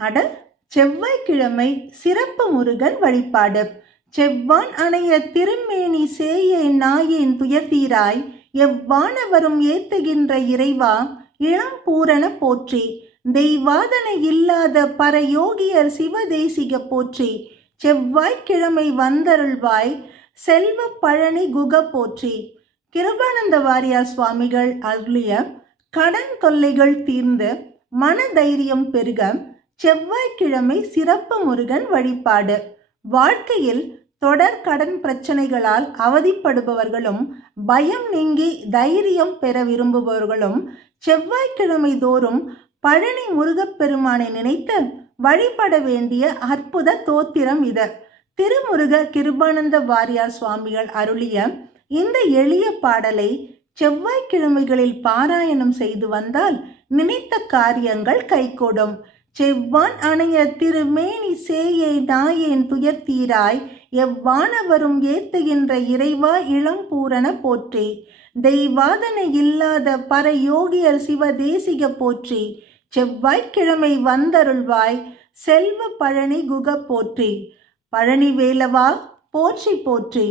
அட, செவ்வாய்க்கிழமை சிறப்பு முருகன் வழிபாடு. செவ்வான் அணைய திருமேனி சேயேன் நாயேன் துயர்தீராய், எவ்வானவரும் ஏத்துகின்ற இறைவா இளம் பூரண போற்றி. தெய்வாதனை இல்லாத பரயோகியர் சிவதேசிக போற்றி. செவ்வாய்க்கிழமை வந்தருள்வாய் செல்வ பழனி குக போற்றி. கிருபானந்த வாரியார் சுவாமிகள் அருளிய கடன் தொல்லைகள் தீர்ந்து மன தைரியம் பெருக செவ்வாய்க்கிழமை சிறப்பு முருகன் வழிபாடு. வாழ்க்கையில் தொடர் கடன் பிரச்சனைகளால் அவதிப்படுபவர்களும் பயம் நீங்கி தைரியம் பெற விரும்புபவர்களும் செவ்வாய்க்கிழமை தோறும் பழனி முருகப்பெருமானை நினைத்து வழிபட வேண்டிய அற்புத தோத்திரம் இது. திருமுருக கிருபானந்த வாரியார் சுவாமிகள் அருளிய இந்த எளிய பாடலை செவ்வாய்க்கிழமைகளில் பாராயணம் செய்து வந்தால் நினைத்த காரியங்கள் கைகூடும். செவ்வான் அணைய திருமேனி சேயே நாயேன் துயர்தீராய், எவ்வானவரும் ஏத்துகின்ற இறைவா இளம் பூரண போற்றி. தெய்வாதனை இல்லாத பரயோகியர் சிவதேசிக போற்றி. செவ்வாய்க்கிழமை வந்தருள்வாய் செல்வ பழனி குக போற்றி. பழனி வேலவா போற்றி போற்றி.